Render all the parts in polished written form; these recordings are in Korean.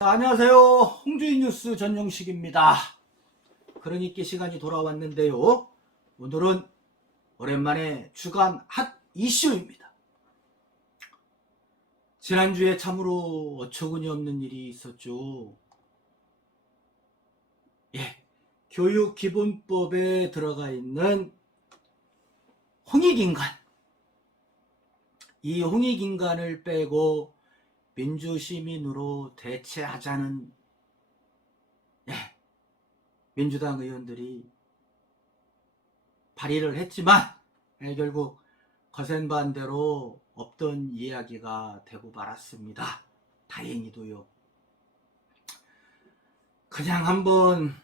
자, 안녕하세요. 홍주인 뉴스 전용식입니다. 그러니까 시간이 돌아왔는데요. 오늘은 오랜만에 주간 핫 이슈입니다. 지난주에 참으로 어처구니 없는 일이 있었죠. 교육기본법에 들어가 있는 홍익인간. 이 홍익인간을 빼고 민주시민으로 대체하자는 민주당 의원들이 발의를 했지만 결국 거센 반대로 없던 이야기가 되고 말았습니다. 다행히도요. 그냥 한번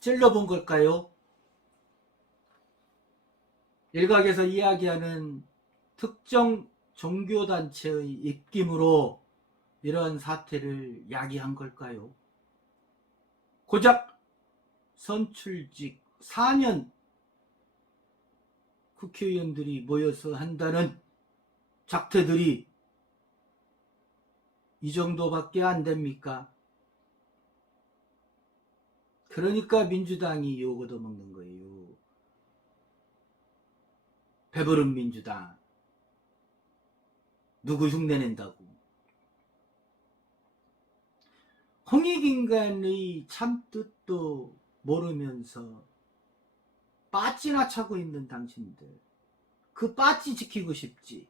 찔러본 걸까요? 일각에서 이야기하는 특정 종교단체의 입김으로 이런 사태를 야기한 걸까요? 고작 선출직 4년 국회의원들이 모여서 한다는 작태들이 이 정도밖에 안 됩니까? 그러니까 민주당이 욕 얻어먹는 거예요. 배부른 민주당. 누구 흉내낸다고. 홍익인간의 참뜻도 모르면서 빠찌나 차고 있는 당신들, 그 빠찌 지키고 싶지.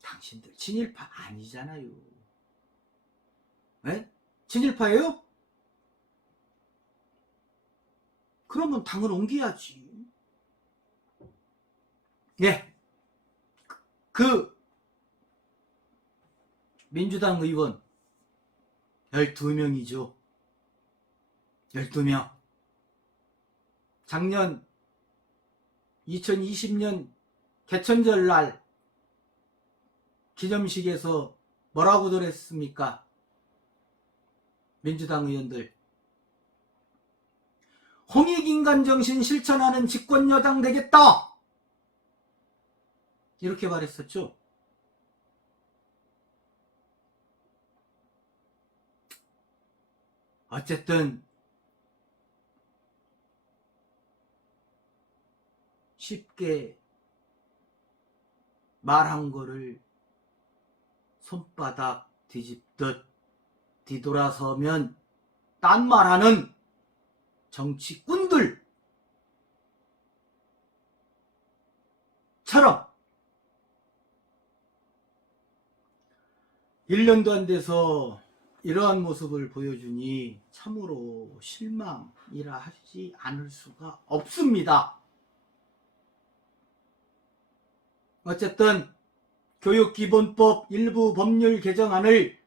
당신들 친일파 아니잖아요. 친일파예요? 그러면 당을 옮겨야지. 그 민주당 의원 12명이죠. 12명. 작년 2020년 개천절 날 기념식에서 뭐라고들 했습니까? 민주당 의원들. 홍익인간 정신 실천하는 집권여당 되겠다. 이렇게 말했었죠. 어쨌든 쉽게 말한 거를 손바닥 뒤집듯 뒤돌아서면 딴 말하는 정치꾼들처럼 1년도 안 돼서 이러한 모습을 보여주니 참으로 실망이라 하지 않을 수가 없습니다. 어쨌든 교육기본법 일부 법률 개정안을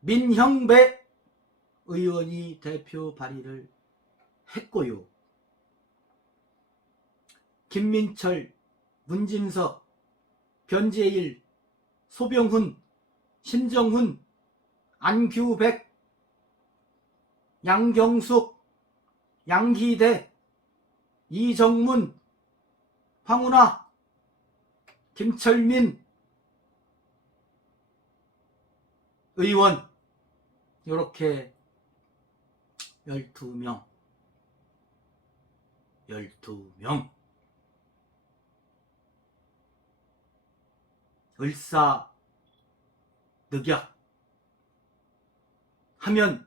민형배 의원이 대표 발의를 했고요. 김민철, 문진석, 변재일, 소병훈, 신정훈, 안규백, 양경숙, 양희대, 이정문, 황운하, 김철민 의원, 이렇게 12명 을사늑약 하면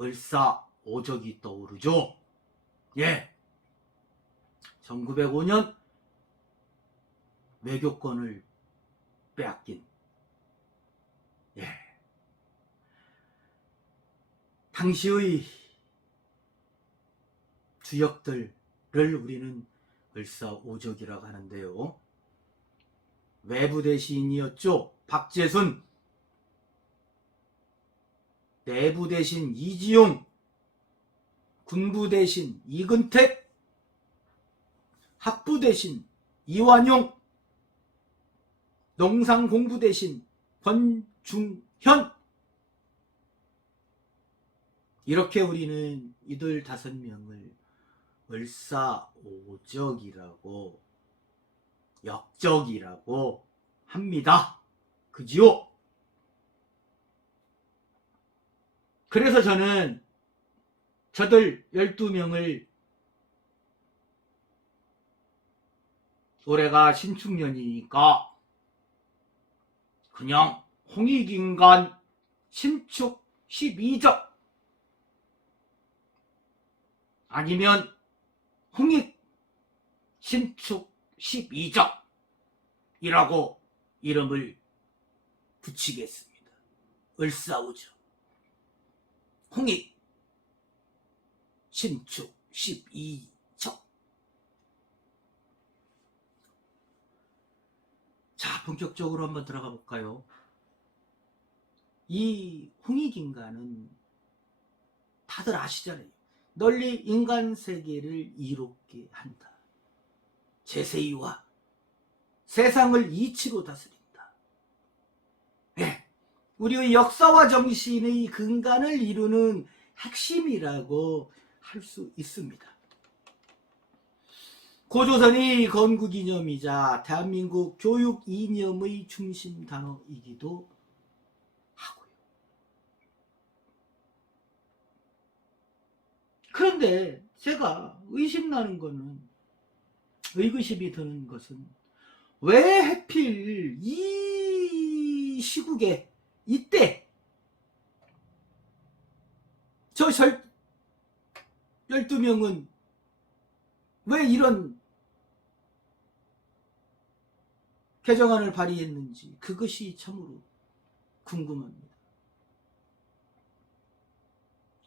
을사오적이 떠오르죠. 1905년 외교권을 빼앗긴 당시의 주역들을 우리는 을사오적이라고 하는데요. 외부 대신이었죠. 박재순. 내부 대신 이지용, 군부 대신 이근택, 학부 대신 이완용, 농상공부 대신 권중현. 이렇게 우리는 이들 5명을 을사오적이라고 역적이라고 합니다. 그지요? 그래서 저는 저들 12명을 올해가 신축년이니까 그냥 홍익인간 신축 12적 아니면 홍익 신축 12적이라고 이름을 붙이겠습니다. 을사오죠. 홍익 신축 12적. 자, 본격적으로 한번 들어가 볼까요? 이 홍익인간은 다들 아시잖아요. 널리 인간 세계를 이롭게 한다. 제세이와 세상을 이치로 다스린다. 네, 우리의 역사와 정신의 근간을 이루는 핵심이라고 할 수 있습니다. 고조선이 건국이념이자 대한민국 교육 이념의 중심 단어이기도 하고요. 그런데 제가 의심나는 거는, 의구심이 드는 것은 왜 하필 이 시국에 이때 저 12명은 왜 이런 개정안을 발의했는지 그것이 참으로 궁금합니다.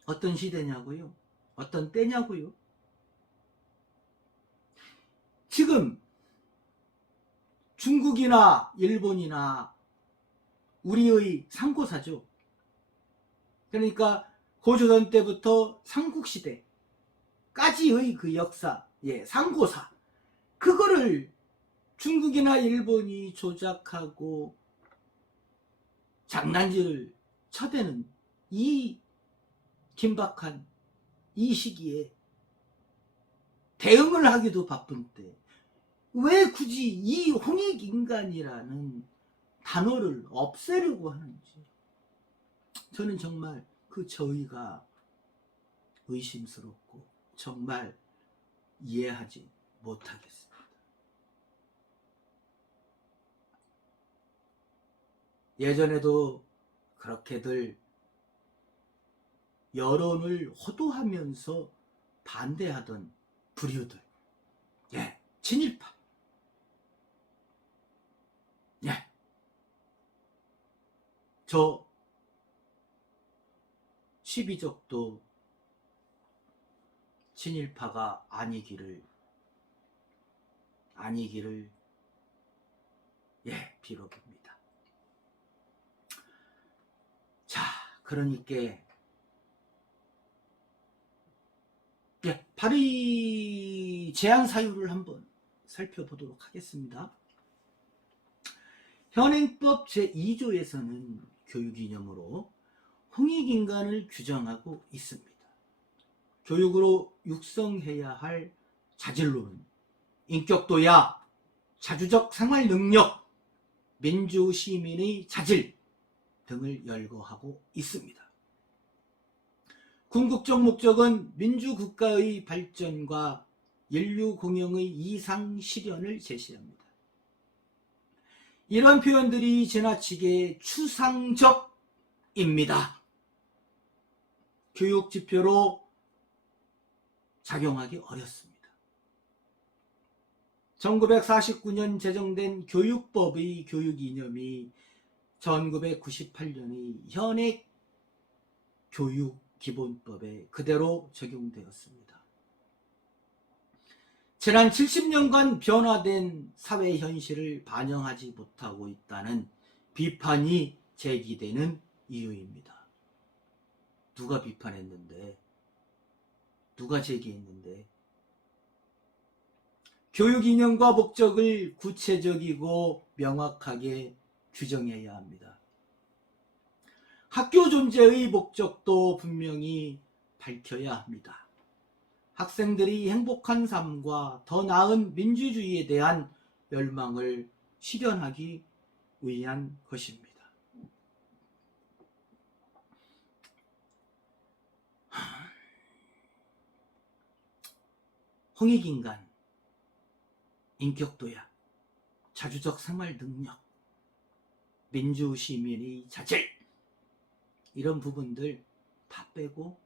어떤 시대냐고요? 어떤 때냐고요? 지금 중국이나 일본이나 우리의 상고사죠. 그러니까 고조선 때부터 삼국시대까지의 그 역사, 상고사, 그거를 중국이나 일본이 조작하고 장난질을 쳐대는 이 긴박한 이 시기에 대응을 하기도 바쁜 때 왜 굳이 이 홍익인간이라는 단어를 없애려고 하는지 저는 정말 그 저희가 의심스럽고 정말 이해하지 못하겠습니다. 예전에도 그렇게들 여론을 호도하면서 반대하던 부류들, 친일파, 저 12적도 친일파가 아니기를 비록입니다. 자, 그러니까 발의 제한 사유를 한번 살펴보도록 하겠습니다. 현행법 제2조에서는 교육이념으로 홍익인간을 규정하고 있습니다. 교육으로 육성해야 할 자질로는 인격도야, 자주적 생활능력, 민주시민의 자질 등을 열거하고 있습니다. 궁극적 목적은 민주국가의 발전과 인류 공영의 이상 실현을 제시합니다. 이런 표현들이 지나치게 추상적입니다. 교육 지표로 작용하기 어렵습니다. 1949년 제정된 교육법의 교육 이념이 1998년의 현행 교육기본법에 그대로 적용되었습니다. 지난 70년간 변화된 사회 현실을 반영하지 못하고 있다는 비판이 제기되는 이유입니다. 누가 비판했는데? 누가 제기했는데? 교육 이념과 목적을 구체적이고 명확하게 규정해야 합니다. 학교 존재의 목적도 분명히 밝혀야 합니다. 학생들이 행복한 삶과 더 나은 민주주의에 대한 멸망을 실현하기 위한 것입니다. 홍익인간, 인격도약, 자주적 생활 능력, 민주시민의 자질, 이런 부분들 다 빼고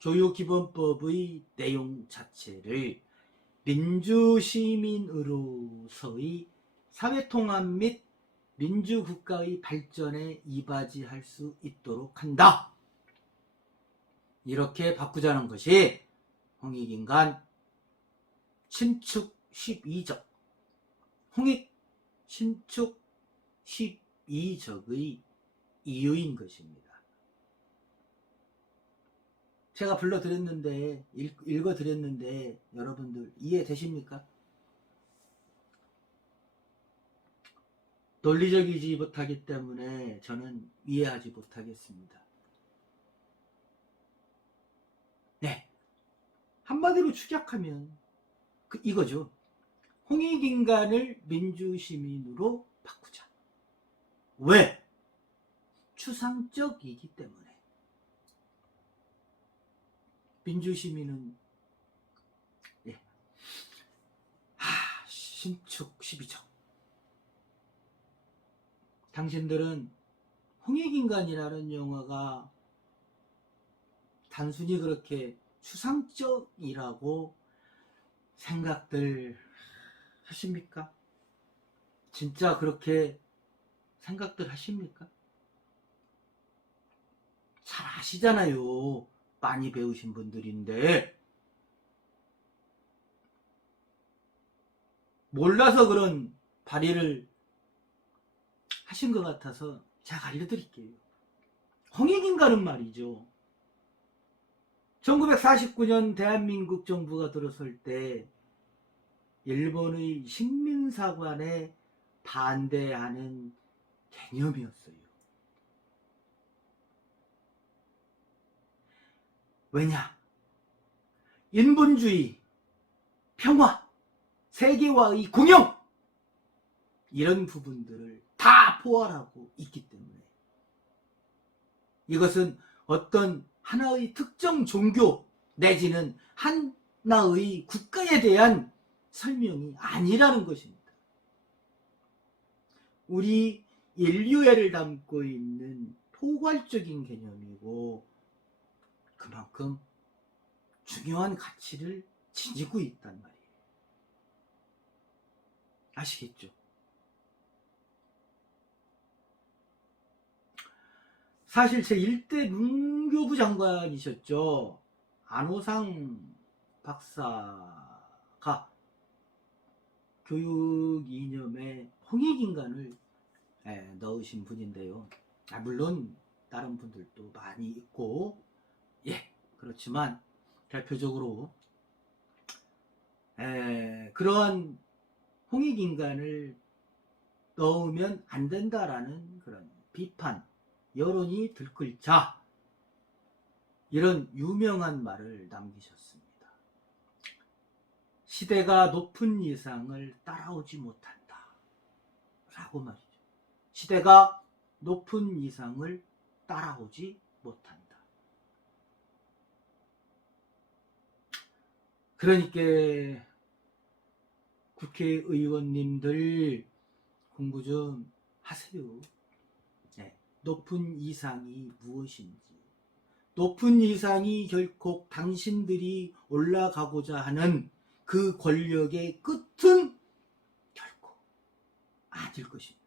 교육기본법의 내용 자체를 민주시민으로서의 사회통합 및 민주국가의 발전에 이바지할 수 있도록 한다. 이렇게 바꾸자는 것이 홍익인간 신축 12적, 홍익 신축 12적의 이유인 것입니다. 제가 불러드렸는데, 읽어드렸는데 여러분들 이해되십니까? 논리적이지 못하기 때문에 저는 이해하지 못하겠습니다. 네, 한마디로 축약하면 이거죠. 홍익인간을 민주시민으로 바꾸자. 왜? 추상적이기 때문에. 민주시민은 신축 12적. 당신들은 홍익인간이라는 영화가 단순히 그렇게 추상적이라고 생각들 하십니까? 진짜 그렇게 생각들 하십니까? 잘 아시잖아요. 많이 배우신 분들인데 몰라서 그런 발의를 하신 것 같아서 제가 알려드릴게요. 홍익인간은 말이죠. 1949년 대한민국 정부가 들어설 때 일본의 식민사관에 반대하는 개념이었어요. 왜냐? 인본주의, 평화, 세계화의 공영, 이런 부분들을 다 포괄하고 있기 때문에 이것은 어떤 하나의 특정 종교 내지는 하나의 국가에 대한 설명이 아니라는 것입니다. 우리 인류애를 담고 있는 포괄적인 개념이고 그만큼 중요한 가치를 지니고 있단 말이에요. 아시겠죠? 사실 제 1대 문교부 장관이셨죠. 안호상 박사가 교육 이념에 홍익인간을 넣으신 분인데요. 물론 다른 분들도 많이 있고 그렇지만 대표적으로 그러한 홍익인간을 넣으면 안 된다라는 그런 비판, 여론이 들끓자 이런 유명한 말을 남기셨습니다. 시대가 높은 이상을 따라오지 못한다 라고 말이죠. 시대가 높은 이상을 따라오지 못한다. 그러니까 국회의원님들 공부 좀 하세요. 높은 이상이 무엇인지, 높은 이상이 결코 당신들이 올라가고자 하는 그 권력의 끝은 결코 아닐 것입니다.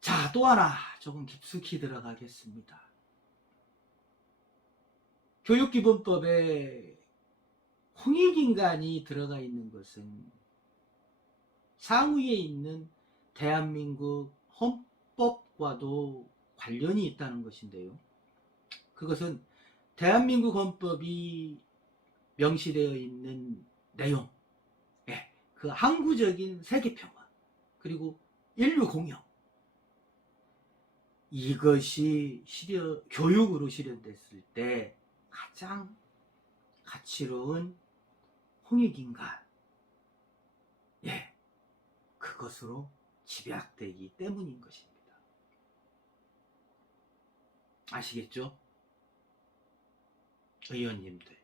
자, 또 하나 조금 깊숙이 들어가겠습니다. 교육기본법에 홍익인간이 들어가 있는 것은 상위에 있는 대한민국 헌법과도 관련이 있다는 것인데요. 그것은 대한민국 헌법이 명시되어 있는 내용, 그 항구적인 세계평화, 그리고 인류 공영, 이것이 교육으로 실현됐을 때 가장 가치로운 홍익인간, 그것으로 집약되기 때문인 것입니다. 아시겠죠? 의원님들.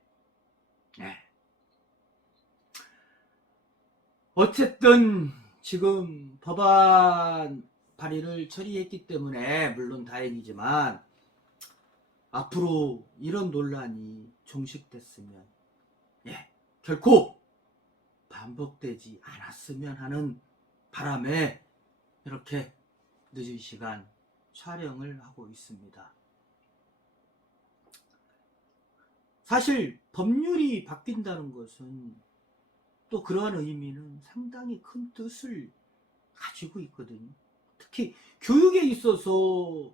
어쨌든 지금 법안 발의를 처리했기 때문에 물론 다행이지만 앞으로 이런 논란이 종식됐으면 결코 반복되지 않았으면 하는 바람에 이렇게 늦은 시간 촬영을 하고 있습니다. 사실 법률이 바뀐다는 것은 또 그러한 의미는 상당히 큰 뜻을 가지고 있거든요. 특히 교육에 있어서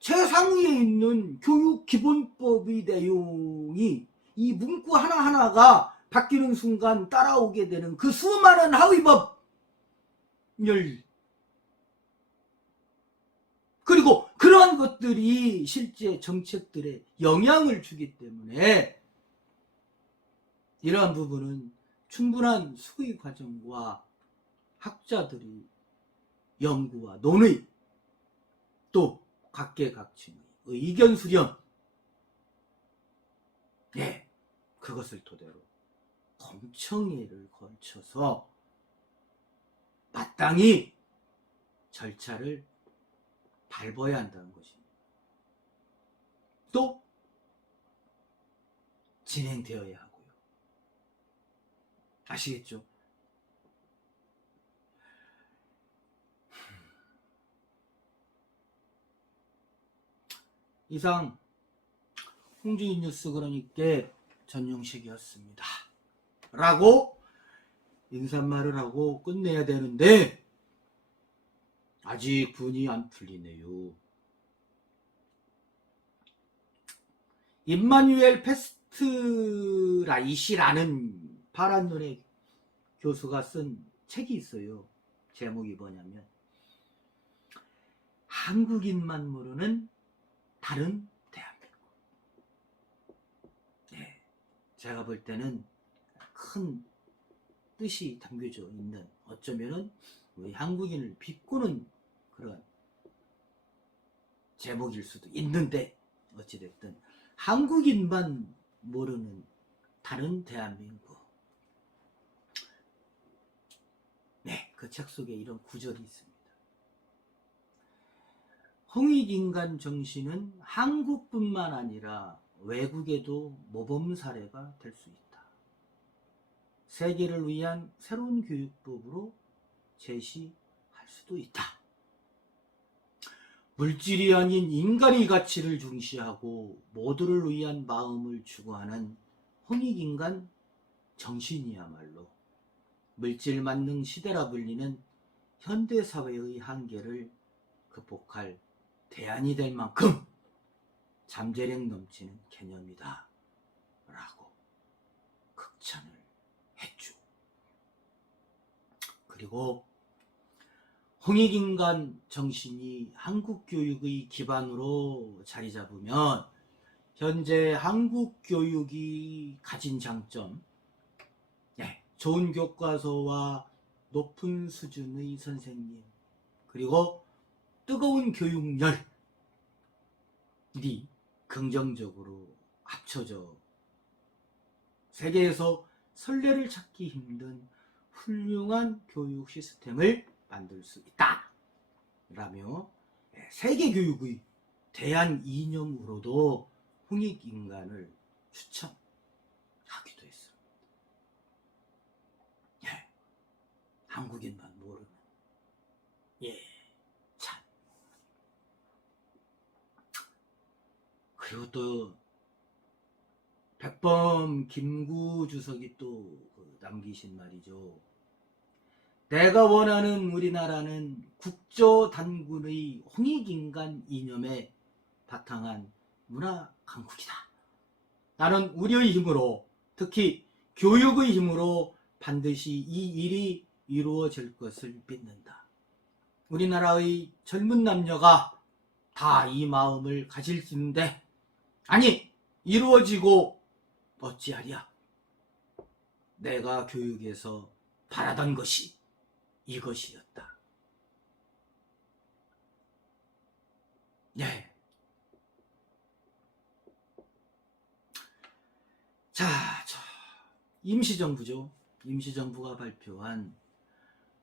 최상위에 있는 교육기본법의 내용이 이 문구 하나하나가 바뀌는 순간 따라오게 되는 그 수많은 하위법률, 그리고 그러한 것들이 실제 정책들에 영향을 주기 때문에 이러한 부분은 충분한 수의 과정과 학자들이 연구와 논의, 또 각계각층의 의견 수렴, 그것을 토대로 공청회를 거쳐서 마땅히 절차를 밟아야 한다는 것입니다. 또 진행되어야 하고요. 아시겠죠? 이상 홍주인 뉴스 그러니까 전용식이었습니다. 라고 인사말을 하고 끝내야 되는데 아직 분이 안 풀리네요. 임마누엘 페스트라이시라는 파란눈의 교수가 쓴 책이 있어요. 제목이 뭐냐면 한국인만 모르는 다른 대한민국. 제가 볼 때는 큰 뜻이 담겨져 있는, 어쩌면은 우리 한국인을 비꼬는 그런 제목일 수도 있는데, 어찌됐든 한국인만 모르는 다른 대한민국. 그 책 속에 이런 구절이 있습니다. 홍익인간 정신은 한국뿐만 아니라 외국에도 모범 사례가 될 수 있다. 세계를 위한 새로운 교육법으로 제시할 수도 있다. 물질이 아닌 인간의 가치를 중시하고 모두를 위한 마음을 추구하는 홍익인간 정신이야말로 물질 만능 시대라 불리는 현대사회의 한계를 극복할 대안이 될 만큼 잠재력 넘치는 개념이다 라고 극찬을 했죠. 그리고 홍익인간 정신이 한국 교육의 기반으로 자리 잡으면 현재 한국 교육이 가진 장점, 좋은 교과서와 높은 수준의 선생님, 그리고 뜨거운 교육열이 긍정적으로 합쳐져 세계에서 선례를 찾기 힘든 훌륭한 교육 시스템을 만들 수 있다 라며 세계 교육의 대안 이념으로도 홍익인간을 추천하기도 했습니다. 한국인만 모르는 참. 그리고 또 백범 김구 주석이 또 남기신 말이죠. 내가 원하는 우리나라는 국조단군의 홍익인간 이념에 바탕한 문화 강국이다. 나는 우리의 힘으로, 특히 교육의 힘으로 반드시 이 일이 이루어질 것을 믿는다. 우리나라의 젊은 남녀가 다 이 마음을 가질 수 있는데, 아니, 이루어지고 어찌하랴. 내가 교육에서 바라던 것이 이것이었다. 예. 자, 임시정부죠. 임시정부가 발표한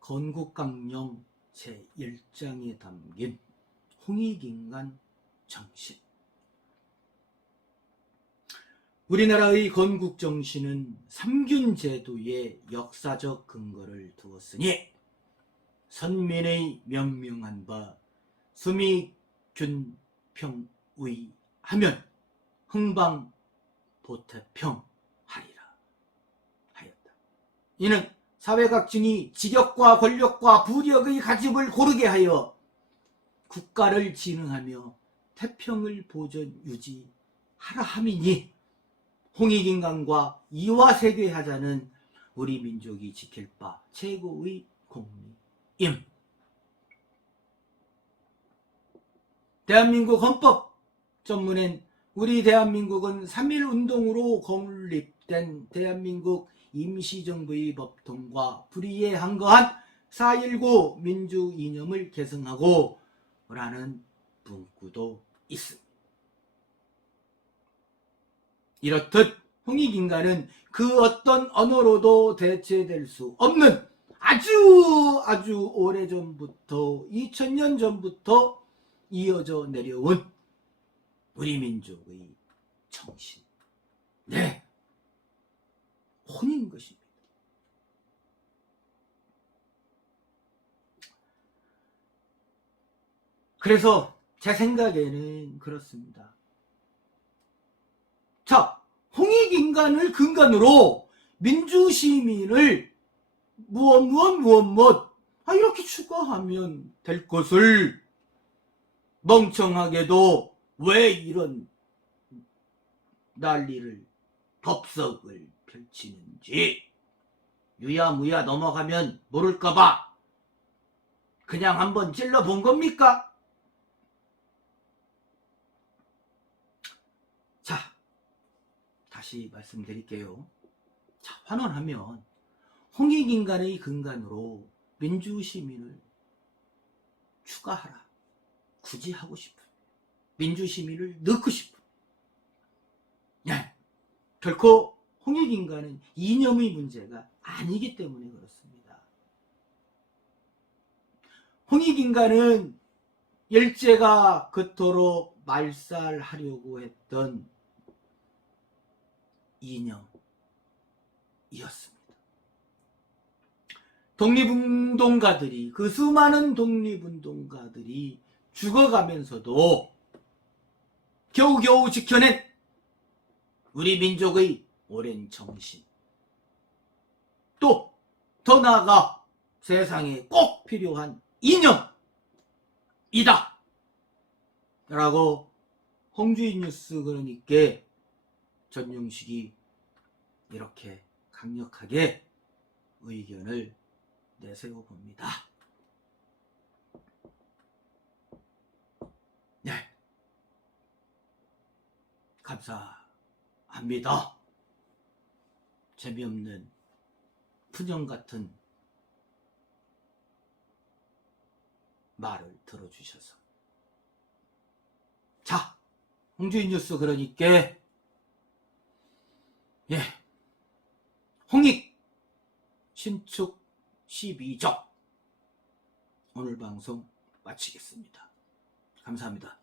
건국강령 제1장에 담긴 홍익인간 정신. 우리나라의 건국정신은 삼균제도의 역사적 근거를 두었으니 선민의 명명한 바 수미균평의 하면 흥방보태평 하리라 하였다. 이는 사회각층이 직역과 권력과 부력의 가집을 고르게 하여 국가를 진흥하며 태평을 보존 유지하라 함이니, 홍익인간과 이화세계하자는 우리 민족이 지킬 바 최고의 공리임. 대한민국 헌법 전문엔 우리 대한민국은 3.1운동으로 건립된 대한민국 임시정부의 법통과 불의에 항거한 4.19 민주이념을 계승하고 라는 문구도 있습니다. 이렇듯 홍익인간은 그 어떤 언어로도 대체될 수 없는 아주 오래전부터 2000년 전부터 이어져 내려온 우리 민족의 정신, 네, 혼인 것입니다. 그래서 제 생각에는 그렇습니다. 자, 홍익인간을 근간으로 민주시민을 무엇 이렇게 추가하면 될 것을 멍청하게도 왜 이런 난리를, 법석을 펼치는지 유야무야 넘어가면 모를까봐 그냥 한번 찔러본 겁니까? 자, 다시 말씀드릴게요. 자, 환원하면 홍익인간의 근간으로 민주시민을 추가하라. 굳이 하고 싶은, 민주시민을 넣고 싶은. 네, 결코 홍익인간은 이념의 문제가 아니기 때문에 그렇습니다. 홍익인간은 일제가 그토록 말살하려고 했던 이념이었습니다. 독립운동가들이, 그 수많은 독립운동가들이 죽어가면서도 겨우겨우 지켜낸 우리 민족의 오랜 정신, 또 더 나아가 세상에 꼭 필요한 이념이다 라고 홍주인 뉴스 그러니까 전용식이 이렇게 강력하게 의견을 내세워 봅니다. 네, 감사합니다. 재미없는 푸념 같은 말을 들어주셔서. 자, 홍주인 뉴스 그러니까 홍익 신축 12적 오늘 방송 마치겠습니다. 감사합니다.